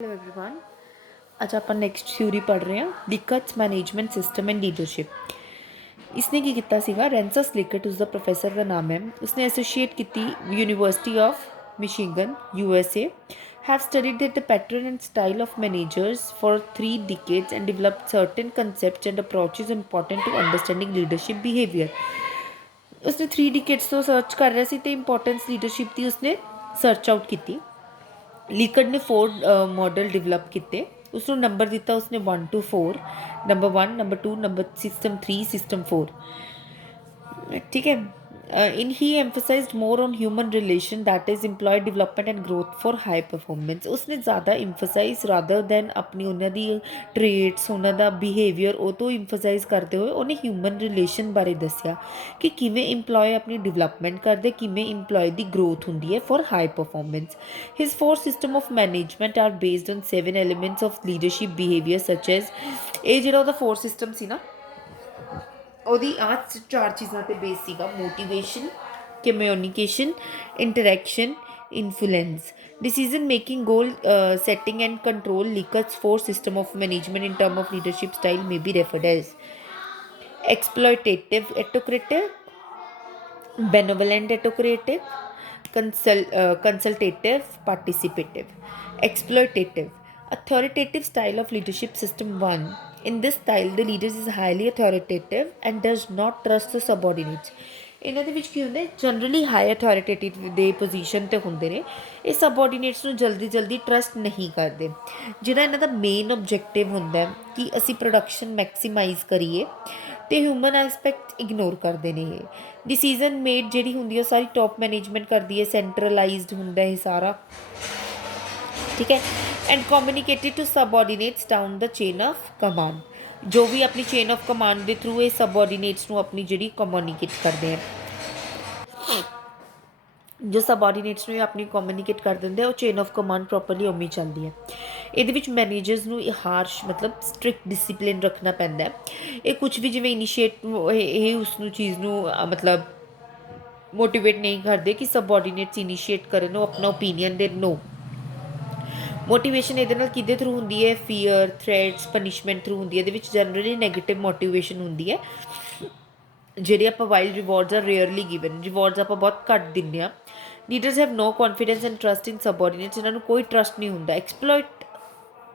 Hello everyone. आज आप next theory पढ़ रहे हैं लिकट्स मैनेजमेंट सिस्टम एंड लीडरशिप। इसने की किया सीगा रेंसस लिकट उसका प्रोफैसर का नाम है। उसने एसोशिएट की university of Michigan USA। Have studied the pattern and style of managers for 3 decades and developed certain concepts and approaches important to understanding leadership behaviour. उसने 3 डिकेड्स तो सर्च कर रहा सी इंपॉर्टेंस लीडरशिप की उसने सर्च आउट की। लीकट ने 4 model develop किए। उसने नंबर दिता उसने 1 to 4, number 1, number 2, number system 3, system 4। ठीक है। इन ही emphasised more on human relation that is employ development and growth for high performance. उसने ज़्यादा एम्फोसाइज रादर दैन अपनी उन्होंने ट्रेड्स उन्होंने बिहेवियर वो तो एम्फोसाइज करते हुए उन्हें ह्यूमन रिलेशन बारे दसिया कि किमें एम्प्लॉय अपनी डिवलपमेंट करते किमें एम्प्लॉय की ग्रोथ होंगी है for high performance. His 4 system of management are based on 7 elements of leadership behaviour such as ये जो 4 सिस्टम सी ना ਉਹਦੀ ਆ 4 ਚੀਜ਼ਾਂ ਤੇ ਬੇਸ ਸੀਗਾ। Motivation, communication, interaction, influence, decision making, goal setting and control. Lickut's 4 system of management in term of leadership style may be referred as exploitative autocratic, benevolent autocratic, consultative, participative. Exploitative, authoritative style of leadership system 1. In this style, the leader is highly authoritative and does not trust the subordinates. ਇਹਨਾਂ ਦੇ ਵਿੱਚ ਕੀ ਹੁੰਦਾ generally high ਅਥੋਰੀਟੇਟਿਵ ਦੇ position 'ਤੇ ਹੁੰਦੇ ਨੇ। ਇਹ ਸਬਆਰਡੀਨੇਟਸ ਨੂੰ ਜਲਦੀ ਜਲਦੀ ਟਰਸਟ ਨਹੀਂ ਕਰਦੇ। ਜਿਹੜਾ ਇਹਨਾਂ ਦਾ ਮੇਨ ਓਬਜੈਕਟਿਵ ਹੁੰਦਾ ਕਿ ਅਸੀਂ ਪ੍ਰੋਡਕਸ਼ਨ ਮੈਕਸੀਮਾਈਜ਼ ਕਰੀਏ ਅਤੇ ਹਿਊਮਨ ਐਸਪੈਕਟ ਇਗਨੋਰ ਕਰਦੇ ਨੇ। ਇਹ ਡਿਸੀਜ਼ਨ ਮੇਡ ਜਿਹੜੀ ਹੁੰਦੀ ਉਹ ਸਾਰੀ ਟੌਪ ਮੈਨੇਜਮੈਂਟ ਕਰਦੀ ਹੈ। ਸੈਂਟਰਲਾਈਜ਼ਡ ਹੁੰਦਾ ਇਹ ਸਾਰਾ। ठीक है। And communicated to subordinates down the chain of command. जो भी अपनी चेन ऑफ कमांड के थ्रू ये सबऑर्डिनेट्स अपनी जी कम्युनिकेट करते हैं। जो सबऑर्डिनेट्स अपनी कम्युनिकेट कर देंगे वो चेन ऑफ कमांड प्रॉपरली उम्मी चलती है। ये मैनेजर्स नू हार्श मतलब स्ट्रिक्ट डिसिपलिन रखना पैंदा है। ये कुछ भी जिवें इनिशिएट उस चीज़ नू मतलब मोटिवेट नहीं करते कि सबऑर्डिनेट्स इनिशिएट करें अपना ओपीनियन दे। नो, मोटिवेशन ये कि थ्रू होंगी है फीयर, थ्रेट्स, पनिशमेंट थ्रू होंगी है। जनरली नैगेटिव मोटिवेशन होंगी है। ਜਿਹੜੇ ਆਪਾਂ wild rewards are rarely given. Rewards ਆਪਾਂ ਬਹੁਤ ਘੱਟ ਦਿੰਦੇ ਹਾਂ। Leaders have no confidence and trust in subordinates. ਇਹਨਾਂ ਨੂੰ ਕੋਈ ਟਰਸਟ ਨਹੀਂ ਹੁੰਦਾ। ਐਕਸਪਲੋਇਟ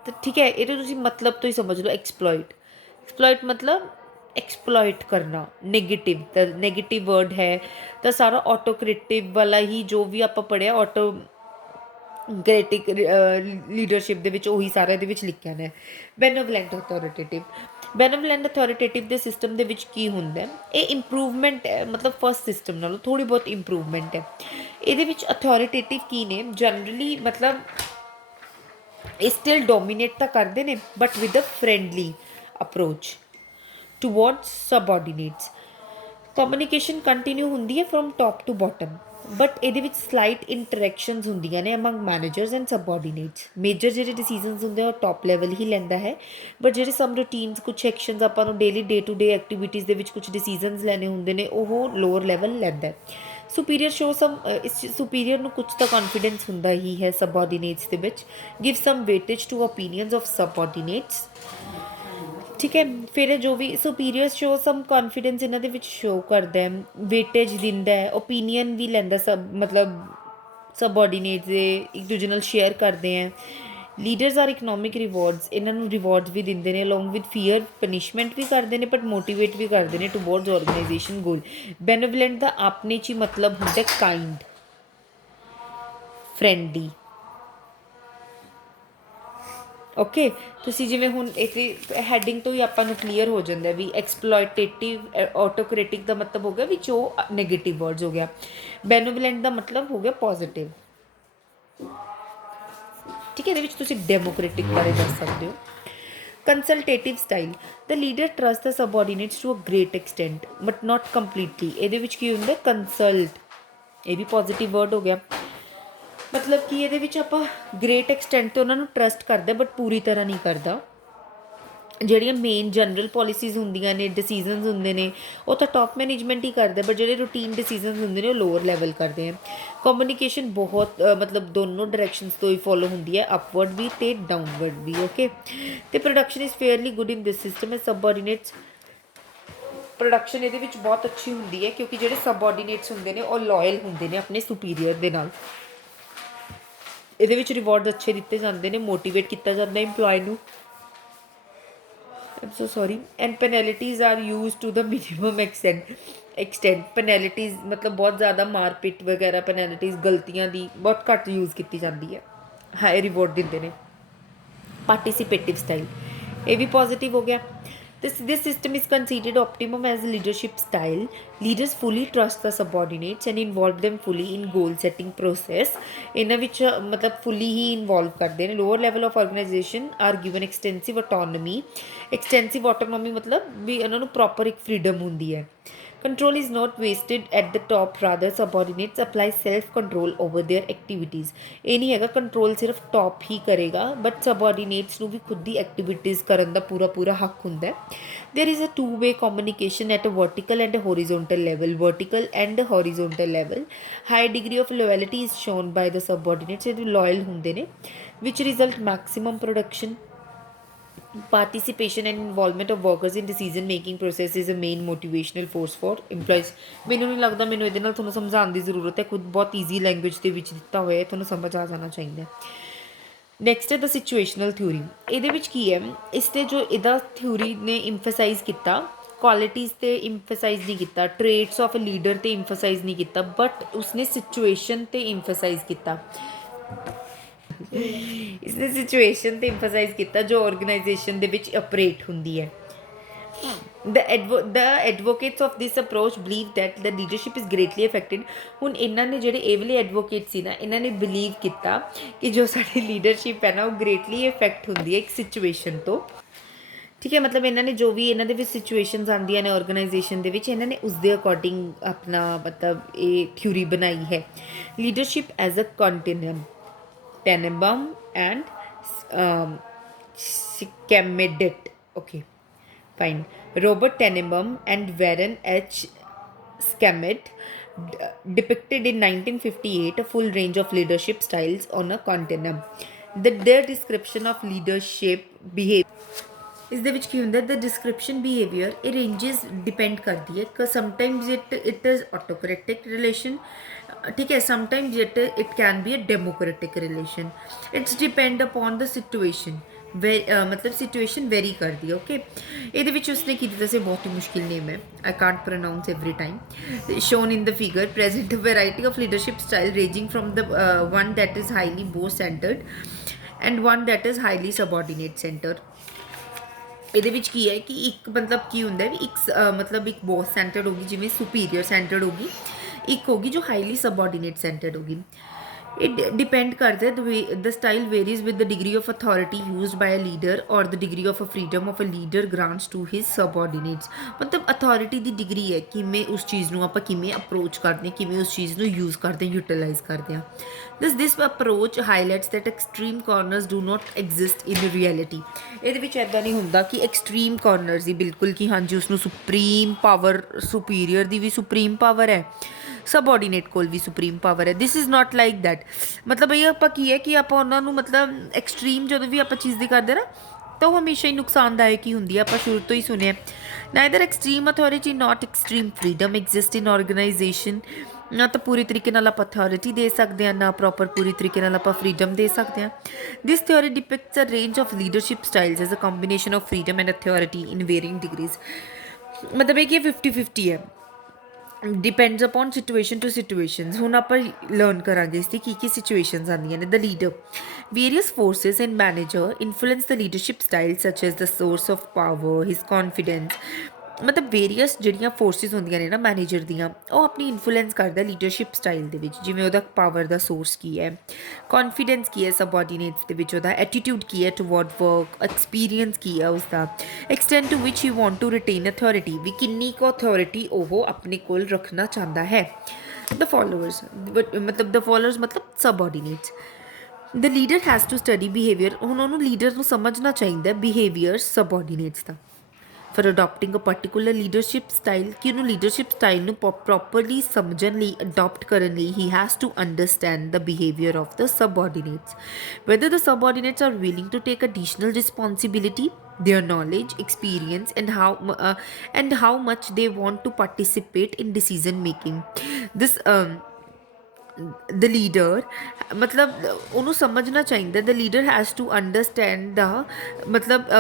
ਤਾਂ ਠੀਕ ਹੈ, ਇਹ ਤਾਂ ਤੁਸੀਂ ਮਤਲਬ ਤੋਂ ਹੀ ਸਮਝ ਲਓ। ਐਕਸਪਲੋਇਟ, ਐਕਸਪਲੋਇਟ ਮਤਲਬ एक्सप्लॉइट करना। नेगेटिव तो नेगेटिव वर्ड है तो सारा ऑटोक्रेटिव वाला ही जो भी आप पढ़िया ऑटोक्रेटिक लीडरशिप के उ सारा ये लिखा है। बेनोवलेंट अथॉरिटेटिव, बेनोवलेंट अथॉरिटेटिव के सिस्टम के की होंगे ये इंप्रूवमेंट है। मतलब फर्स्ट सिस्टम नालों थोड़ी बहुत इंप्रूवमेंट है। ये अथॉरिटेटिव की ने जनरली मतलब स्टिल डोमीनेट तो करते हैं but with a friendly approach towards subordinates. Communication continue होंगी है from top to bottom but ये स्लाइट इंटरैक्शनस होंदियां ने among managers and subordinates. Major जो डिसीजनस होंगे टॉप लैवल ही लैंदा है बट जो सम रूटीन्स कुछ एक्शनस आपां नूं daily day to day activities के कुछ डिसीजनस लैने होंगे ने वो लोअर लैवल लैंदा है। सुपीरियर शो सम इस सुपीरियर नूं कुछ तो कॉन्फिडेंस होंदा ही है सबऑर्डिनेट्स के विच। Give some weightage to opinions of subordinates. ठीक है। फिर जो भी सुपीरियर शो सम कॉन्फिडेंस इन्हों के शो करता है, वेटेज दिंदा है, ओपीनियन भी लैंदा सब मतलब सबऑर्डिनेट्स दे एक दूजे नाल शेयर करते हैं। लीडर्स आर इकनॉमिक रिवॉर्ड्स, इन्होंने रिवॉर्ड्स भी देंगे ने अलोंग विद फीयर पनिशमेंट भी करते हैं बट मोटिवेट भी करते हैं टूवर्ड्स ऑर्गेनाइजेशन गोल। बेनोवलेंट का अपने च मतलब होंगे काइंड, फ्रेंडली। ओके तुसी जिवें हुण इत्थे हैडिंग तो ही आपां नूं क्लीयर हो जाता है भी एक्सप्लॉयटेटिव ऑटोक्रेटिक का मतलब हो गया भी जो नैगेटिव वर्ड्स हो गया। बेनोवलेंट का मतलब हो गया पॉजिटिव। ठीक है। ये तुसी डेमोक्रेटिक बारे दस सकते हो। Consultative style, the leader trust the subordinates to a great extent but not completely. ये की होंगे कंसल्ट, ये भी पॉजिटिव वर्ड हो गया। मतलब कि ये आप ग्रेट एक्सटेंट तो उन्होंने ट्रस्ट करते बट पूरी तरह नहीं करता। ਜਿਹੜੀਆਂ ਮੇਨ ਜਨਰਲ ਪੋਲਿਸੀਜ਼ ਹੁੰਦੀਆਂ ਨੇ, ਡਿਸੀਜ਼ਨਸ ਹੁੰਦੇ ਨੇ, ਉਹ ਤਾਂ ਟੌਪ ਮੈਨੇਜਮੈਂਟ ਹੀ ਕਰਦਾ, ਬਟ ਜਿਹੜੇ ਰੂਟੀਨ ਡਿਸੀਜ਼ਨਸ ਹੁੰਦੇ ਨੇ ਉਹ ਲੋਅਰ ਲੈਵਲ ਕਰਦੇ ਆ। ਕਮਿਊਨੀਕੇਸ਼ਨ ਬਹੁਤ ਮਤਲਬ ਦੋਨੋਂ ਡਾਇਰੈਕਸ਼ਨਸ ਤੋਂ ਹੀ ਫੋਲੋ ਹੁੰਦੀ ਹੈ, ਅਪਵਰਡ ਵੀ ਅਤੇ ਡਾਊਨਵਰਡ ਵੀ। ਓਕੇ, ਅਤੇ production is fairly good in this system ਐ ਸਬਆਰਡੀਨੇਟਸ। ਪ੍ਰੋਡਕਸ਼ਨ ਇਹਦੇ ਵਿੱਚ ਬਹੁਤ ਅੱਛੀ ਹੁੰਦੀ ਹੈ ਕਿਉਂਕਿ ਜਿਹੜੇ ਸਬਆਰਡੀਨੇਟਸ ਹੁੰਦੇ ਨੇ ਉਹ ਲੋਇਲ ਹੁੰਦੇ ਨੇ ਆਪਣੇ ਸੁਪੀਰੀਅਰ ਦੇ ਨਾਲ। ਇਹਦੇ ਵਿੱਚ ਰਿਵਾਰਡ ਅੱਛੇ ਦਿੱਤੇ ਜਾਂਦੇ ਨੇ, ਮੋਟੀਵੇਟ ਕੀਤਾ ਜਾਂਦਾ ਇੰਪਲੋਏ ਨੂੰ। I'm so sorry, and penalties are used to the minimum extent penalties मतलब बहुत ज़्यादा मारपीट वगैरह penalties गलतियाँ दी बहुत घੱਟ यूज़ ਕੀਤੀ ਜਾਂਦੀ ਹੈ, ਹਾਈ ਰਿਵੋਰਡ ਦਿੰਦੇ ਨੇ। ਪਾਰਟੀਸਿਪੇਟਿਵ ਸਟਾਈਲ, ਇਹ ਵੀ ਪੋਜ਼ਿਟਿਵ ਹੋ ਗਿਆ। This system is considered optimum as a leadership style. Leaders fully trust the subordinates and involve them fully in goal setting process. ਇਹਨਾਂ ਵਿੱਚ ਮਤਲਬ fully ਹੀ ਇਨਵੋਲਵ ਕਰਦੇ ਨੇ। Lower level of organization are given extensive autonomy. Extensive autonomy ਮਤਲਬ ਵੀ ਇਹਨਾਂ ਨੂੰ proper ਇੱਕ freedom ਹੁੰਦੀ ਹੈ। Control is not wasted at the top, rather subordinates apply self control over their activities. ਇਹ ਨਹੀਂ ਹੈਗਾ ਕੰਟਰੋਲ ਸਿਰਫ ਟੌਪ ਹੀ ਕਰੇਗਾ, ਬਟ ਸਬਆਰਡੀਨੇਟਸ ਨੂੰ ਵੀ ਖੁਦ ਦੀ ਐਕਟੀਵਿਟੀਜ਼ ਕਰਨ ਦਾ ਪੂਰਾ ਹੱਕ ਹੁੰਦਾ ਹੈ। There is a two-way communication at a vertical and a horizontal level. Vertical and horizontal level. High degree of loyalty is shown by the subordinates. ਇਹ loyal ਹੁੰਦੇ ਨੇ, which result maximum production. Participation and involvement of workers in decision making process is a main motivational force for employees. ਮੈਨੂੰ ਨਹੀਂ ਲੱਗਦਾ ਮੈਨੂੰ ਇਹਦੇ ਨਾਲ ਤੁਹਾਨੂੰ ਸਮਝਾਉਣ ਦੀ ਜ਼ਰੂਰਤ ਹੈ, ਖੁਦ ਬਹੁਤ ਈਜ਼ੀ ਲੈਂਗੁਏਜ ਦੇ ਵਿੱਚ ਦਿੱਤਾ ਹੋਇਆ ਹੈ, ਤੁਹਾਨੂੰ ਸਮਝ ਆ ਜਾਣਾ ਚਾਹੀਦਾ। ਨੈਕਸਟ ਹੈ ਦ ਸਿਚੁਏਸ਼ਨਲ ਥਿਊਰੀ। ਇਹਦੇ ਵਿੱਚ ਕੀ ਹੈ, ਇਸ 'ਤੇ ਜੋ ਇਹਦਾ ਥਿਊਰੀ ਨੇ ਇੰਫਸਾਈਜ਼ ਕੀਤਾ, ਕੁਆਲਿਟੀਜ਼ 'ਤੇ ਇੰਫਸਾਈਜ਼ ਨਹੀਂ ਕੀਤਾ, ਟ੍ਰੇਟਸ ਆਫ ਅ ਲੀਡਰ 'ਤੇ ਇੰਫਸਾਈਜ਼ ਨਹੀਂ ਕੀਤਾ, ਬਟ ਉਸਨੇ ਸਿਚੁਏਸ਼ਨ 'ਤੇ ਇੰਫਸਾਈਜ਼ ਕੀਤਾ। ਇਸਨੇ ਸਿਚੁਏਸ਼ਨ 'ਤੇ ਇੰਫਸਾਈਜ਼ ਕੀਤਾ ਜੋ ਆਰਗੇਨਾਈਜੇਸ਼ਨ ਦੇ ਵਿੱਚ ਆਪਰੇਟ ਹੁੰਦੀ ਹੈ। The advocates of this approach believe that the leadership is greatly affected. ਹੁਣ ਇਹਨਾਂ ਨੇ ਜਿਹੜੇ ਇਹ ਵਾਲੇ ਐਡਵੋਕੇਟ ਸੀ ਨਾ, ਇਹਨਾਂ ਨੇ ਬਿਲੀਵ ਕੀਤਾ ਕਿ ਜੋ ਸਾਡੀ ਲੀਡਰਸ਼ਿਪ ਹੈ ਨਾ ਉਹ ਗ੍ਰੇਟਲੀ ਇਫੈਕਟ ਹੁੰਦੀ ਹੈ ਇੱਕ ਸਿਚੁਏਸ਼ਨ ਤੋਂ। ਠੀਕ ਹੈ, ਮਤਲਬ ਇਹਨਾਂ ਨੇ ਜੋ ਵੀ ਇਹਨਾਂ ਦੇ ਵਿੱਚ ਸਿਚੁਏਸ਼ਨਸ ਆਉਂਦੀਆਂ ਨੇ ਆਰਗੇਨਾਈਜੇਸ਼ਨ ਦੇ ਵਿੱਚ, ਇਹਨਾਂ ਨੇ ਉਸ ਦੇ ਅਕੋਰਡਿੰਗ ਆਪਣਾ ਮਤਲਬ ਇਹ ਥਿਊਰੀ ਬਣਾਈ ਹੈ। Leadership as a continuum, Tenenbaum and Schmidt. Okay, fine. Robert Tenenbaum and Warren H. Schmidt depicted in 1958 a full range of leadership styles on a continuum. Their description of leadership behavior. ਇਸ ਦੇ ਵਿੱਚ ਕੀ ਹੁੰਦਾ, the description behaviour ਇਹ ranges depend ਕਰਦੀ ਹੈ। Sometimes it is autocratic relation, ਠੀਕ ਹੈ, sometimes it can be a democratic relation. It's depend upon the situation, ਮਤਲਬ ਸਿਚੁਏਸ਼ਨ ਵੈਰੀ ਕਰਦੀ ਹੈ। ਓਕੇ, ਇਹਦੇ ਵਿੱਚ ਉਸਨੇ ਕੀ ਦਿੱਤਾ ਸੀ, ਬਹੁਤ ਹੀ ਮੁਸ਼ਕਿਲ ਨੇਮ ਹੈ, I can't pronounce every time. Shown in the figure present a variety of leadership style ranging from the one that is highly boss centred and one that is highly subordinate centre. ਇਹਦੇ ਵਿੱਚ ਕੀ ਹੈ ਕਿ ਇੱਕ ਮਤਲਬ ਕੀ ਹੁੰਦਾ ਵੀ ਇੱਕ ਮਤਲਬ ਇੱਕ ਬੌਸ ਸੈਂਟਰਡ ਹੋਗੀ, ਜਿਵੇਂ ਸੁਪੀਰੀਅਰ ਸੈਂਟਰਡ ਹੋਗੀ, ਇੱਕ ਹੋਗੀ ਜੋ ਹਾਈਲੀ ਸਬਆਰਡੀਨੇਟ ਸੈਂਟਰਡ ਹੋਗੀ। it depend करता है the style varies with the degree of authority used by a leader or the degree of a freedom of a leader grants to his subordinates। मतलब authority ਦੀ degree ਹੈ ਕਿਵੇਂ ਉਸ ਚੀਜ਼ ਨੂੰ ਆਪਾਂ ਕਿਵੇਂ ਅਪਰੋਚ ਕਰਦੇ ਹਾਂ, ਕਿਵੇਂ ਉਸ ਚੀਜ਼ ਨੂੰ ਯੂਜ਼ ਕਰਦੇ ਹਾਂ, ਯੂਟੀਲਾਈਜ਼ ਕਰਦੇ ਹਾਂ। this approach highlights that extreme corners do not exist in reality। ਇਹਦੇ ਵਿੱਚ ਇੱਦਾਂ ਨਹੀਂ ਹੁੰਦਾ ਕਿ ਐਕਸਟ੍ਰੀਮ ਕਾਰਨਰਸ ਦੀ ਬਿਲਕੁਲ ਕਿ ਹਾਂਜੀ ਉਸਨੂੰ ਸੁਪਰੀਮ ਪਾਵਰ, ਸੁਪੀਰੀਅਰ ਦੀ ਵੀ ਸੁਪਰੀਮ ਪਾਵਰ ਹੈ, सबऑर्डिनेट कोल भी सुप्रीम पावर है। This is not like that. मतलब ये आप की है कि आप उन्होंने मतलब एक्सट्रीम जो भी आप चीज़ की करते ना तो वो हमेशा ही नुकसानदायक ही होंगी। आप शुरू तो ही सुने neither extreme authority not extreme freedom exist in organisation. ना तो पूरी तरीके नाल आप अथॉरिटी दे सकते हैं, ना प्रॉपर पूरी तरीके नाल आप फ्रीडम दे सकते हैं। This theory depicts a range of leadership styles as a combination of freedom and authority in varying degrees. मतलब एक ये 50-50 है, depends upon situation to situations. हुण आपां लर्न करांगे इस की सिचुएशनस आंदियां ने। The leader various forces and manager influence the leadership style such as the source of power his confidence. मतलब वेरीअस ਜਿਹੜੀਆਂ ਫੋਰਸਿਸ ਹੁੰਦੀਆਂ ਨੇ ਨਾ ਮੈਨੇਜਰ ਦੀਆਂ, ਉਹ ਆਪਣੀ ਇਨਫਲੂਐਂਸ ਕਰਦਾ ਲੀਡਰਸ਼ਿਪ ਸਟਾਈਲ ਦੇ ਵਿੱਚ। ਜਿਵੇਂ ਉਹਦਾ ਪਾਵਰ ਦਾ ਸੋਰਸ ਕੀ ਹੈ, ਕੌਨਫੀਡੈਂਸ ਕੀ ਹੈ ਸਬਆਰਡੀਨੇਟਸ ਦੇ ਵਿੱਚ, ਉਹਦਾ ਐਟੀਟਿਊਡ ਕੀ ਹੈ ਟੂਵਰਡ ਵਰਕ, ਐਕਸਪੀਰੀਅੰਸ ਕੀ ਹੈ ਉਸਦਾ, extent to which you want to retain authority, ਵੀ ਕਿੰਨੀ ਕੁ ਅਥੋਰਿਟੀ ਉਹ ਆਪਣੇ ਕੋਲ ਰੱਖਣਾ ਚਾਹੁੰਦਾ ਹੈ। ਦ ਫੋਲੋਅਰਸ ਮਤਲਬ ਦ ਫੋਲੋਅਰਸ ਮਤਲਬ subordinates. The leader has to study behaviour. ਹੁਣ ਉਹਨੂੰ ਲੀਡਰ ਨੂੰ ਸਮਝਣਾ ਚਾਹੀਦਾ ਬਿਹੇਵੀਅਰ ਸਬਆਰਡੀਨੇਟਸ ਦਾ for adopting a particular leadership style, ਕਿ ਉਹਨੂੰ ਲੀਡਰਸ਼ਿਪ ਸਟਾਈਲ ਨੂੰ ਪ੍ਰੋਪਰਲੀ ਸਮਝਣ ਲਈ, ਅਡੋਪਟ ਕਰਨ ਲਈ he has to understand the behaviour of the subordinates, whether the subordinates are willing to take additional responsibility, their knowledge, experience, and how much they want to participate in decision making. This the leader, मतलब ਉਹਨੂੰ ਸਮਝਣਾ ਚਾਹੀਦਾ, the leader has to understand the ਮਤਲਬ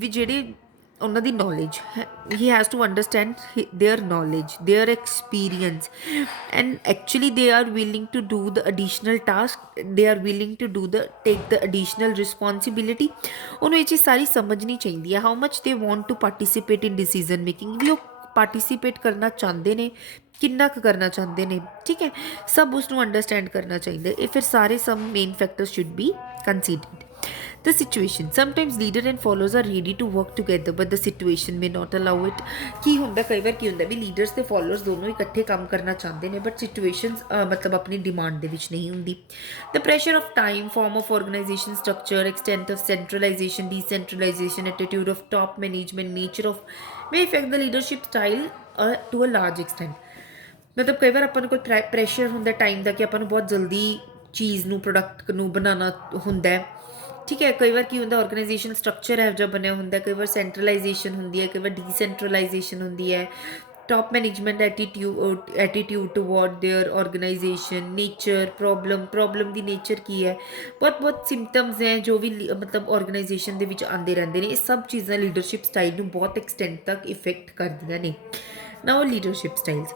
ਵੀ ਜਿਹੜੇ ਉਹਨਾਂ ਦੀ knowledge, he has to understand their knowledge, their experience, and actually they are willing to do the additional task, they are willing to do the take the additional responsibility। ਉਹਨੂੰ ਇਹ ਚੀਜ਼ ਸਾਰੀ ਸਮਝਣੀ ਚਾਹੀਦੀ ਹੈ। how much they want to participate in decision making, ਵੀ ਉਹ participate ਕਰਨਾ ਚਾਹੁੰਦੇ ਨੇ, ਕਿੰਨਾ ਕੁ ਕਰਨਾ ਚਾਹੁੰਦੇ ਨੇ, ਠੀਕ ਹੈ, ਸਭ ਉਸ ਨੂੰ ਅੰਡਰਸਟੈਂਡ ਕਰਨਾ ਚਾਹੀਦਾ। ਇਹ ਫਿਰ ਸਾਰੇ some main factors should be considered. The situation, sometimes leader and followers are ready to work together but the situation may not allow it। ਕੀ ਹੁੰਦਾ, ਕਈ ਵਾਰ ਕੀ ਹੁੰਦਾ ਵੀ ਲੀਡਰਸ ਤੇ ਫੋਲੋਅਰਸ ਦੋਨੋਂ ਇਕੱਠੇ ਕੰਮ ਕਰਨਾ ਚਾਹੁੰਦੇ ਨੇ ਬਟ ਸਿਚੁਏਸ਼ਨਸ ਮਤਲਬ ਆਪਣੀ ਡਿਮਾਂਡ ਦੇ ਵਿੱਚ ਨਹੀਂ ਹੁੰਦੀ। The pressure of time, form of organisation structure, extent of centralisation, decentralisation, attitude of top management, nature of may affect the leadership style to a large extent। ਮਤਲਬ ਕਈ ਵਾਰ ਆਪਾਂ ਨੂੰ ਕੋਈ ਪ੍ਰੈਸ਼ਰ ਹੁੰਦਾ ਟਾਈਮ ਦਾ ਕਿ ਆਪਾਂ ਨੂੰ ਬਹੁਤ ਜਲਦੀ ਚੀਜ਼ ਨੂੰ, ਪ੍ਰੋਡਕਟ ਨੂੰ ਬਣਾਉਣਾ ਹੁੰਦਾ, ਠੀਕ ਹੈ। ਕਈ ਵਾਰ ਕੀ ਹੁੰਦਾ, ਆਰਗੇਨਾਈਜੇਸ਼ਨ ਸਟਰਕਚਰ ਇਹੋ ਜਿਹਾ ਬਣਿਆ ਹੁੰਦਾ, ਕਈ ਵਾਰ ਸੈਂਟਰਲਾਈਜੇਸ਼ਨ ਹੁੰਦੀ ਹੈ, ਕਈ ਵਾਰ ਡੀਸੈਂਟਰਲਾਈਜੇਸ਼ਨ ਹੁੰਦੀ ਹੈ। Top management attitude toward their organisation, nature, problem ਦੀ ਨੇਚਰ ਕੀ ਹੈ, ਬਹੁਤ ਸਿੰਪਟਮਸ ਹੈ ਜੋ ਵੀ ਮਤਲਬ ਆਰਗੇਨਾਈਜੇਸ਼ਨ ਦੇ ਵਿੱਚ ਆਉਂਦੇ ਰਹਿੰਦੇ ਨੇ। ਇਹ ਸਭ ਚੀਜ਼ਾਂ ਲੀਡਰਸ਼ਿਪ ਸਟਾਈਲ ਨੂੰ ਬਹੁਤ ਐਕਸਟੈਂਟ ਤੱਕ ਇਫੈਕਟ ਕਰਦੀਆਂ ਨੇ। Now leadership styles,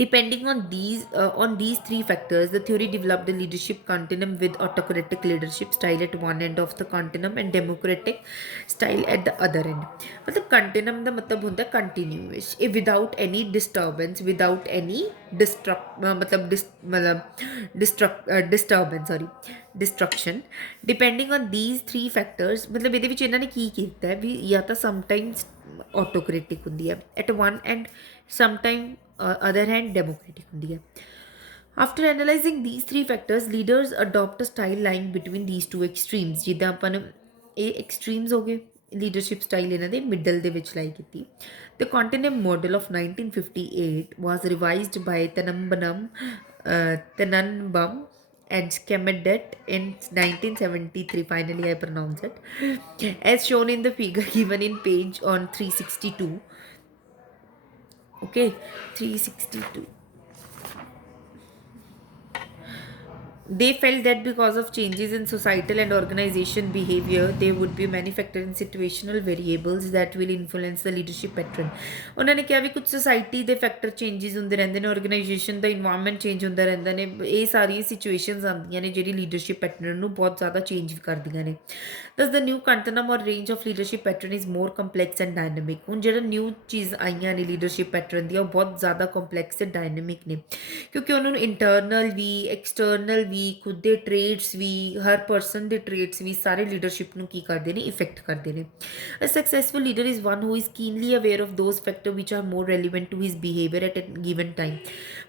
depending on these three factors, the theory developed a leadership continuum with autocratic leadership style at one end of the continuum and democratic style at the other end। मतलब continuum ਦਾ ਮਤਲਬ ਹੁੰਦਾ continuous, ਇਹ without any disturbance, without any destruction, depending on these three factors। मतलब ਇਹਦੇ ਵਿੱਚ ਇਹਨਾਂ ਨੇ ਕੀ ਕੀਤਾ ਹੈ ਵੀ ਜਾਂ ਤਾਂ ਸਮਟਾਈਮਸ ਆਟੋਕ੍ਰੈਟਿਕ ਹੁੰਦੀ ਹੈ at one and, sometime other hand democratic ਹੁੰਦੀ ਹੈ। After analyzing these three factors, leaders adopt a style lying between these two extremes। ਜਿੱਦਾਂ ਆਪਾਂ ਨੂੰ ਇਹ ਐਕਸਟ੍ਰੀਮਸ ਹੋ ਗਏ, ਲੀਡਰਸ਼ਿਪ ਸਟਾਈਲ ਇਹਨਾਂ ਦੇ ਮਿਡਲ ਦੇ ਵਿੱਚ ਲਾਈ ਕੀਤੀ। The continuum model of 1958 was revised by Tenenbaum and Schmidt in 1973, finally I pronounce it, as shown in the figure given in page on 362। okay, 362। They felt that because of changes in societal and organization behavior, there would be many factors and situational variables that will influence the leadership pattern। ਉਹਨਾਂ ਨੇ ਕਿਹਾ ਵੀ ਕੁਝ society ਦੇ factor changes ਹੁੰਦੇ ਰਹਿੰਦੇ ਨੇ, organisation ਦਾ environment change ਹੁੰਦਾ ਰਹਿੰਦਾ ਨੇ, ਇਹ ਸਾਰੀਆਂ ਸਿਚੁਏਸ਼ਨਸ ਆਉਂਦੀਆਂ ਨੇ ਜਿਹੜੀ ਲੀਡਰਸ਼ਿਪ ਪੈਟਰਨ ਨੂੰ ਬਹੁਤ ਜ਼ਿਆਦਾ ਚੇਂਜ ਕਰਦੀਆਂ ਨੇ। ਦਸ ਦ ਨਿਊ ਕੰਟਨਮ ਔਰ range of leadership pattern is more complex and dynamic. ਹੁਣ ਜਿਹੜਾ ਨਿਊ ਚੀਜ਼ ਆਈਆਂ ਨੇ ਲੀਡਰਸ਼ਿਪ ਪੈਟਰਨ ਦੀਆਂ, ਉਹ ਬਹੁਤ ਜ਼ਿਆਦਾ ਕੰਪਲੈਕਸ ਤੇ ਡਾਇਨਾਮਿਕ ਨੇ, ਕਿਉਂਕਿ ਉਹਨਾਂ ਨੂੰ ਇੰਟਰਨਲ ਵੀ, ਐਕਸਟਰਨਲ ਵੀ, ਖੁਦ ਦੇ ਟ੍ਰੇਡਸ ਵੀ, ਹਰ ਪਰਸਨ ਦੇ ਟ੍ਰੇਡਸ ਵੀ ਸਾਰੇ ਲੀਡਰਸ਼ਿਪ ਨੂੰ ਕੀ ਕਰਦੇ ਨੇ, ਇਫੈਕਟ ਕਰਦੇ ਨੇ। A successful leader is one who is keenly aware of those factor which are more relevant to his behaviour at a given time.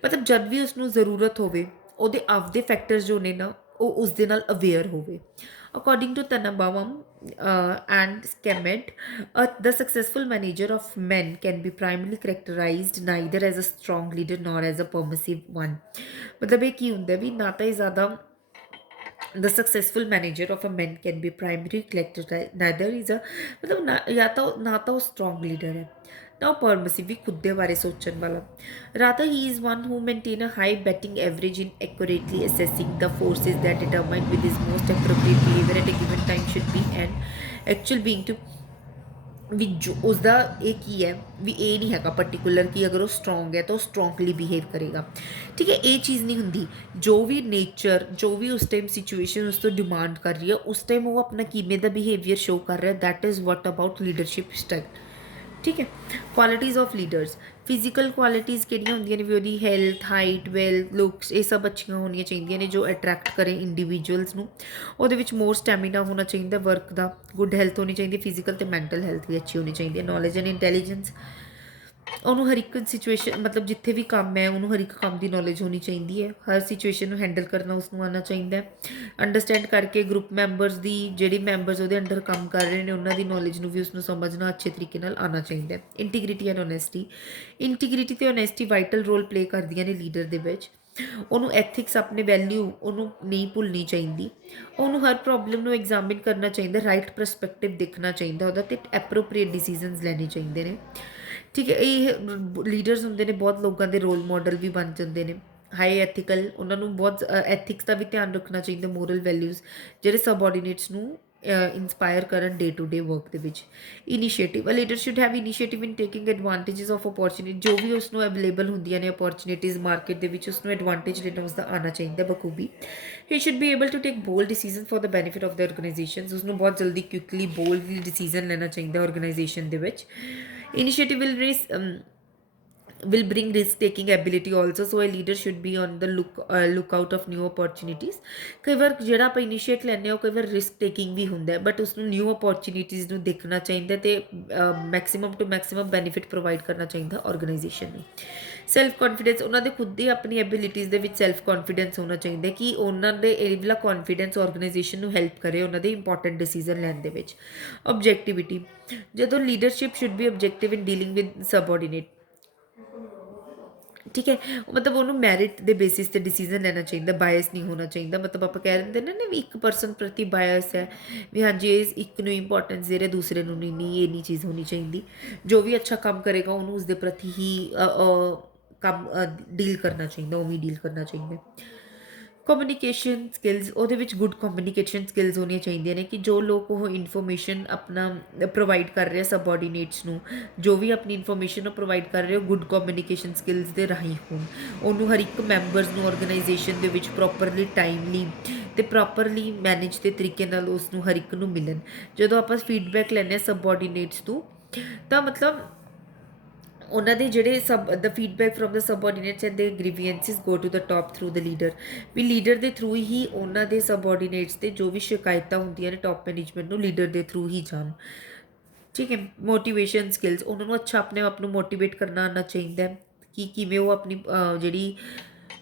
ਮਤਲਬ ਜਦ ਵੀ ਉਸਨੂੰ ਜ਼ਰੂਰਤ ਹੋਵੇ, ਉਹਦੇ ਆਪਦੇ ਫੈਕਟਰਸ ਜੋ ਨੇ ਨਾ, ਉਹ ਉਸਦੇ ਨਾਲ ਅਵੇਅਰ ਹੋਵੇ। According to Tenenbaum and Schmidt, the successful manager of men can be primarily characterized neither as a strong leader nor as a permissive one। मतलब ये की ਹੁੰਦਾ ਵੀ ਨਾ ਤਾਂ ਜ਼ਿਆਦਾ the successful manager of a man can be primarily characterized neither is a मतलब या तो ना तो strong leader है ना permissive भी खुद दे बारे सोचने वाला। rather he is one who maintain a high betting average in accurately assessing the forces that determine with his most appropriate behavior at a given time should be an actual being to ਵੀ ਜੋ ਉਸਦਾ ਇਹ ਕੀ ਹੈ ਵੀ ਇਹ ਨਹੀਂ ਹੈਗਾ particular ਕਿ ਅਗਰ ਉਹ ਸਟਰੋਂਗ ਹੈ ਤਾਂ ਉਹ ਸਟਰੋਂਗਲੀ ਬਿਹੇਵ ਕਰੇਗਾ, ਠੀਕ ਹੈ। ਇਹ ਚੀਜ਼ ਨਹੀਂ ਹੁੰਦੀ, ਜੋ ਵੀ ਨੇਚਰ, ਜੋ ਵੀ ਉਸ ਟਾਈਮ ਸਿਚੁਏਸ਼ਨ ਉਸ ਤੋਂ ਡਿਮਾਂਡ ਕਰ ਰਹੀ ਹੈ, ਉਸ ਟਾਈਮ ਉਹ ਆਪਣਾ ਕਿਵੇਂ ਦਾ ਬਿਹੇਵੀਅਰ ਸ਼ੋ ਕਰ ਰਿਹਾ, that is what about leadership style, ਠੀਕ ਹੈ। Qualities of leaders, physical qualities ਕਿਹੜੀਆਂ ਹੁੰਦੀਆਂ ਨੇ ਵੀ ਉਹਦੀ ਹੈਲਥ, ਹਾਈਟ, ਵੈਲਥ, ਲੁੱਕਸ, ਇਹ ਸਭ ਅੱਛੀਆਂ ਹੋਣੀਆਂ ਚਾਹੀਦੀਆਂ ਨੇ ਜੋ ਅਟਰੈਕਟ ਕਰੇ ਇੰਡੀਵਿਜੂਅਲਸ ਨੂੰ। ਉਹਦੇ ਵਿੱਚ ਮੋਰ ਸਟੈਮੀਨਾ ਹੋਣਾ ਚਾਹੀਦਾ ਵਰਕ ਦਾ, ਗੁੱਡ ਹੈਲਥ ਹੋਣੀ ਚਾਹੀਦੀ, ਫਿਜ਼ੀਕਲ ਅਤੇ ਮੈਂਟਲ ਹੈਲਥ ਵੀ ਅੱਛੀ ਹੋਣੀ ਚਾਹੀਦੀ ਹੈ। ਨੌਲੇਜ ਐਂਡ ਇੰਟੈਲੀਜੈਂਸ, ਉਹਨੂੰ ਹਰ ਇੱਕ ਸਿਚੁਏਸ਼ਨ ਮਤਲਬ ਜਿੱਥੇ ਵੀ ਕੰਮ ਹੈ ਉਹਨੂੰ ਹਰ ਇੱਕ ਕੰਮ ਦੀ ਨੌਲੇਜ ਹੋਣੀ ਚਾਹੀਦੀ ਹੈ, ਹਰ ਸਿਚੁਏਸ਼ਨ ਨੂੰ ਹੈਂਡਲ ਕਰਨਾ ਉਸਨੂੰ ਆਉਣਾ ਚਾਹੀਦਾ ਹੈ, ਅੰਡਰਸਟੈਂਡ ਕਰਕੇ ਗਰੁੱਪ ਮੈਂਬਰਸ ਦੀ ਜਿਹੜੀ ਮੈਂਬਰਸ ਉਹਦੇ ਅੰਡਰ ਕੰਮ ਕਰ ਰਹੇ ਨੇ ਉਹਨਾਂ ਦੀ ਨੌਲੇਜ ਨੂੰ ਵੀ ਉਸਨੂੰ ਸਮਝਣਾ ਅੱਛੇ ਤਰੀਕੇ ਨਾਲ ਆਉਣਾ ਚਾਹੀਦਾ ਹੈ। ਇੰਟੀਗ੍ਰਿਟੀ ਐਂਡ ਓਨੈਸਟੀ, ਇੰਟੀਗ੍ਰਿਟੀ ਤੇ ਓਨੈਸਟੀ ਵਾਈਟਲ ਰੋਲ ਪਲੇ ਕਰਦੀਆਂ ਨੇ ਲੀਡਰ ਦੇ ਵਿੱਚ। ਉਹਨੂੰ ਐਥਿਕਸ ਆਪਣੇ ਵੈਲਿਊ ਉਹਨੂੰ ਨਹੀਂ ਭੁੱਲਣੀ ਚਾਹੀਦੀ, ਉਹਨੂੰ ਹਰ ਪ੍ਰੋਬਲਮ ਨੂੰ ਐਗਜ਼ਾਮਿਨ ਕਰਨਾ ਚਾਹੀਦਾ, ਰਾਈਟ ਪਰਸਪੈਕਟਿਵ ਦੇਖਣਾ ਚਾਹੀਦਾ ਉਹਦਾ, ਤੇ ਐਪਰੋਪ੍ਰੀਏਟ ਡਿਸੀਜਨਸ ਲੈਣੇ ਚਾਹੀਦੇ ਨੇ। ਠੀਕ ਹੈ, ਇਹ ਲੀਡਰਸ ਹੁੰਦੇ ਨੇ ਬਹੁਤ ਲੋਕਾਂ ਦੇ ਰੋਲ ਮਾਡਲ ਵੀ ਬਣ ਜਾਂਦੇ ਨੇ, ਹਾਈ ਐਥੀਕਲ, ਉਹਨਾਂ ਨੂੰ ਬਹੁਤ ਐਥਿਕਸ ਦਾ ਵੀ ਧਿਆਨ ਰੱਖਣਾ ਚਾਹੀਦਾ, ਮੋਰਲ ਵੈਲਿਊਜ਼ ਜਿਹੜੇ ਸਬਆਰਡੀਨੇਟਸ ਨੂੰ ਇੰਸਪਾਇਰ ਕਰਨ ਡੇ ਟੂ ਡੇ ਵਰਕ ਦੇ ਵਿੱਚ। Initiative, a leader should have initiative in taking advantages of opportunity, ਜੋ ਵੀ ਉਸਨੂੰ ਅਵੇਲੇਬਲ ਹੁੰਦੀਆਂ ਨੇ ਅਪੋਰਚੁਨਿਟੀਜ਼ ਮਾਰਕੀਟ ਦੇ ਵਿੱਚ ਉਸਨੂੰ ਐਡਵਾਂਟੇਜ ਲੈਣਾ ਉਸਦਾ ਆਉਣਾ ਚਾਹੀਦਾ ਬਖੂਬੀ। He should be able to take bold decision for the benefit of the organisation, ਉਸਨੂੰ ਬਹੁਤ ਜਲਦੀ ਕੁਇਕਲੀ ਬੋਲਡਲੀ ਡਿਸੀਜਨ ਲੈਣਾ ਚਾਹੀਦਾ ਆਰਗੇਨਾਈਜੇਸ਼ਨ ਦੇ ਵਿੱਚ। Initiative will bring risk taking ability also, so a leader should be on the lookout of new opportunities। ਕਈ ਵਾਰ ਜਿਹੜਾ ਆਪਾਂ ਇਨੀਸ਼ੀਏਟ ਲੈਂਦੇ ਹਾਂ ਉਹ ਕਈ ਵਾਰ ਰਿਸਕ ਟੇਕਿੰਗ ਵੀ ਹੁੰਦਾ ਬਟ ਉਸਨੂੰ ਨਿਊ ਓਪਰਚੁਨਿਟੀਜ਼ ਨੂੰ ਦੇਖਣਾ ਚਾਹੀਦਾ ਤੇ maximum to maximum benefit provide ਕਰਨਾ ਚਾਹੀਦਾ ਆਰਗੇਨਾਈਜੇਸ਼ਨ ਨੂੰ। ਸੈਲਫ ਕੌਨਫੀਡੈਂਸ, ਉਹਨਾਂ ਦੇ ਖੁਦ ਦੀ ਆਪਣੀ ਐਬਿਲਿਟੀਜ਼ ਦੇ ਵਿੱਚ ਸੈਲਫ ਕੌਨਫੀਡੈਂਸ ਹੋਣਾ ਚਾਹੀਦਾ ਕਿ ਉਹਨਾਂ ਦੇ ਇਹ ਵਾਲਾ ਕੌਨਫੀਡੈਂਸ ਆਰਗੇਨਾਈਜੇਸ਼ਨ ਨੂੰ ਹੈਲਪ ਕਰੇ ਉਹਨਾਂ ਦੇ ਇੰਪੋਰਟੈਂਟ ਡਿਸੀਜਨ ਲੈਣ ਦੇ ਵਿੱਚ। ਆਬਜੈਕਟਿਵਿਟੀ, ਜਦੋਂ leadership should be objective in dealing with subordinate, ਠੀਕ ਹੈ, ਮਤਲਬ ਉਹਨੂੰ ਮੈਰਿਟ ਦੇ ਬੇਸਿਸ ਤੇ ਡਿਸੀਜਨ ਲੈਣਾ ਚਾਹੀਦਾ, ਬਾਇਸ ਨਹੀਂ ਹੋਣਾ ਚਾਹੀਦਾ। ਮਤਲਬ ਆਪਾਂ ਕਹਿ ਦਿੰਦੇ ਨੇ ਨਾ ਵੀ ਇੱਕ ਪਰਸਨ ਪ੍ਰਤੀ ਬਾਇਸ ਹੈ ਵੀ ਹਾਂਜੀ ਇਹ ਇੱਕ ਨੂੰ ਇੰਪੋਰਟੈਂਸ ਦੇ ਰਿਹਾ ਦੂਸਰੇ ਨੂੰ ਨਹੀਂ, ਇਹ ਨਹੀਂ ਚੀਜ਼ ਹੋਣੀ ਚਾਹੀਦੀ। ਜੋ ਵੀ ਅੱਛਾ ਕੰਮ ਕਰੇਗਾ ਉਹਨੂੰ ਉਸਦੇ ਪ੍ਰਤੀ ਹੀ ਕੰਮ ਡੀਲ ਕਰਨਾ ਚਾਹੀਦਾ, ਉਵੇਂ ਡੀਲ ਕਰਨਾ ਚਾਹੀਦਾ। ਕਮਿਊਨੀਕੇਸ਼ਨ ਸਕਿੱਲਸ, ਉਹਦੇ ਵਿੱਚ ਗੁੱਡ ਕਮਿਊਨੀਕੇਸ਼ਨ ਸਕਿੱਲਸ ਹੋਣੀਆਂ ਚਾਹੀਦੀਆਂ ਨੇ ਕਿ ਜੋ ਲੋਕ ਉਹ ਇਨਫੋਰਮੇਸ਼ਨ ਆਪਣਾ ਪ੍ਰੋਵਾਈਡ ਕਰ ਰਹੇ ਸਬਆਰਡੀਨੇਟਸ ਨੂੰ, ਜੋ ਵੀ ਆਪਣੀ ਇਨਫੋਰਮੇਸ਼ਨ ਉਹ ਪ੍ਰੋਵਾਈਡ ਕਰ ਰਹੇ ਹੋ ਗੁੱਡ ਕਮਿਊਨੀਕੇਸ਼ਨ ਸਕਿੱਲਸ ਦੇ ਰਾਹੀਂ ਹੋਣ। ਉਹਨੂੰ ਹਰ ਇੱਕ ਮੈਂਬਰਸ ਨੂੰ ਆਰਗੇਨਾਈਜੇਸ਼ਨ ਦੇ ਵਿੱਚ ਪ੍ਰੋਪਰਲੀ ਟਾਈਮਲੀ ਤੇ ਪ੍ਰੋਪਰਲੀ ਮੈਨੇਜ ਦੇ ਤਰੀਕੇ ਨਾਲ ਉਸ ਨੂੰ ਹਰ ਇੱਕ ਨੂੰ ਮਿਲਣ। ਜਦੋਂ ਆਪਾਂ ਫੀਡਬੈਕ ਲੈਂਦੇ ਹਾਂ ਸਬਆਰਡੀਨੇਟਸ ਤੋਂ ਤਾਂ ਮਤਲਬ ਉਹਨਾਂ ਦੇ ਜਿਹੜੇ the feedback from the subordinates and the grievances go to the top through the leader, ਵੀ ਲੀਡਰ ਦੇ ਥਰੂ ਹੀ ਉਹਨਾਂ ਦੇ ਸਬਆਰਡੀਨੇਟਸ ਤੇ ਜੋ ਵੀ ਸ਼ਿਕਾਇਤਾਂ ਹੁੰਦੀਆਂ ਨੇ ਟੌਪ ਮੈਨੇਜਮੈਂਟ ਨੂੰ ਲੀਡਰ ਦੇ ਥਰੂ ਹੀ ਜਾਣ। ਠੀਕ ਹੈ, ਮੋਟੀਵੇਸ਼ਨ ਸਕਿੱਲਸ, ਉਹਨਾਂ ਨੂੰ ਅੱਛਾ ਆਪਣੇ ਆਪ ਨੂੰ ਮੋਟੀਵੇਟ ਕਰਨਾ ਆਉਣਾ ਚਾਹੀਦਾ ਕਿ ਕਿਵੇਂ ਉਹ ਆਪਣੀ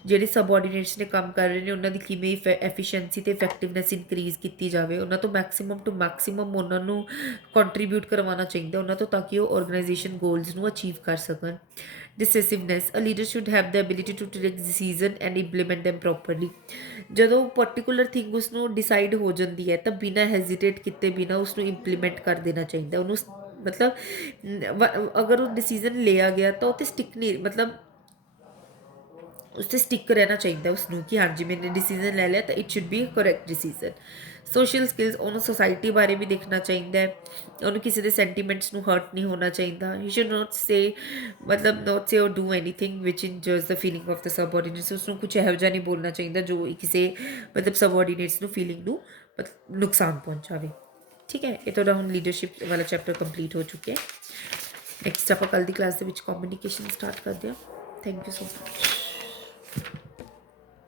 ਜਿਹੜੇ ਸਬਆਰਡੀਨੇਟਸ ਨੇ ਕੰਮ ਕਰ ਰਹੇ ਨੇ ਉਹਨਾਂ ਦੀ ਕਿਵੇਂ ਐਫੀਸ਼ੀਐਂਸੀ ਤੇ ਇਫੈਕਟਿਵਨੈਸ ਇਨਕਰੀਜ਼ ਕੀਤੀ ਜਾਵੇ, ਉਹਨਾਂ ਤੋਂ ਮੈਕਸਿਮਮ ਟੂ ਮੈਕਸਿਮਮ ਉਹਨਾਂ ਨੂੰ ਕੰਟਰੀਬਿਊਟ ਕਰਵਾਉਣਾ ਚਾਹੀਦਾ ਉਹਨਾਂ ਤੋਂ, ਤਾਂ ਕਿ ਉਹ ਆਰਗੇਨਾਈਜੇਸ਼ਨ ਗੋਲਸ ਨੂੰ ਅਚੀਵ ਕਰ ਸਕਣ। Decisiveness, a leader should have the ability to take decision and implement them properly, ਜਦੋਂ ਪਰਟੀਕੂਲਰ ਥਿੰਗ ਉਸਨੂੰ ਡਿਸਾਈਡ ਹੋ ਜਾਂਦੀ ਹੈ ਤਾਂ ਬਿਨਾਂ ਹੈਜ਼ੀਟੇਟ ਕੀਤੇ ਬਿਨਾਂ ਉਸਨੂੰ ਇੰਪਲੀਮੈਂਟ ਕਰ ਦੇਣਾ ਚਾਹੀਦਾ ਉਹਨੂੰ। ਮਤਲਬ ਅਗਰ ਉਹ ਡਿਸੀਜਨ ਲਿਆ ਗਿਆ ਤਾਂ ਉਹ 'ਤੇ ਸਟਿਕ ਨਹੀਂ, ਮਤਲਬ ਉਸ 'ਤੇ ਸਟਿਕ ਰਹਿਣਾ ਚਾਹੀਦਾ ਉਸਨੂੰ ਕਿ ਹਾਂਜੀ ਮੈਨੇ ਡਿਸੀਜਨ ਲੈ ਲਿਆ ਤਾਂ it should be correct decision. Social skills, ਉਹਨੂੰ ਸੋਸਾਇਟੀ ਬਾਰੇ ਵੀ ਦੇਖਣਾ ਚਾਹੀਦਾ ਹੈ, ਉਹਨੂੰ ਕਿਸੇ ਦੇ ਸੈਂਟੀਮੈਂਟਸ ਨੂੰ ਹਰਟ ਨਹੀਂ ਹੋਣਾ ਚਾਹੀਦਾ। ਹੀ ਸ਼ੁੱਡ ਨੋਟ ਸੇ ਮਤਲਬ not say or do anything which injures the feeling of the subordinates, ਉਸਨੂੰ ਕੁਛ ਇਹੋ ਜਿਹਾ ਨਹੀਂ ਬੋਲਣਾ ਚਾਹੀਦਾ ਜੋ ਕਿਸੇ ਮਤਲਬ ਸਬਆਰਡੀਨੇਟਸ ਨੂੰ ਫੀਲਿੰਗ ਨੂੰ ਨੁਕਸਾਨ ਪਹੁੰਚਾਵੇ। ਠੀਕ ਹੈ, ਇਹ ਤੁਹਾਡਾ ਹੁਣ ਲੀਡਰਸ਼ਿਪ ਵਾਲਾ ਚੈਪਟਰ ਕੰਪਲੀਟ ਹੋ ਚੁੱਕਿਆ ਹੈ। ਨੈਕਸਟ ਆਪਾਂ ਕੱਲ੍ਹ ਦੀ ਕਲਾਸ ਦੇ ਵਿੱਚ ਕਮਿਊਨੀਕੇਸ਼ਨ ਸਟਾਰਟ ਕਰਦੇ ਹਾਂ। Thank you so much.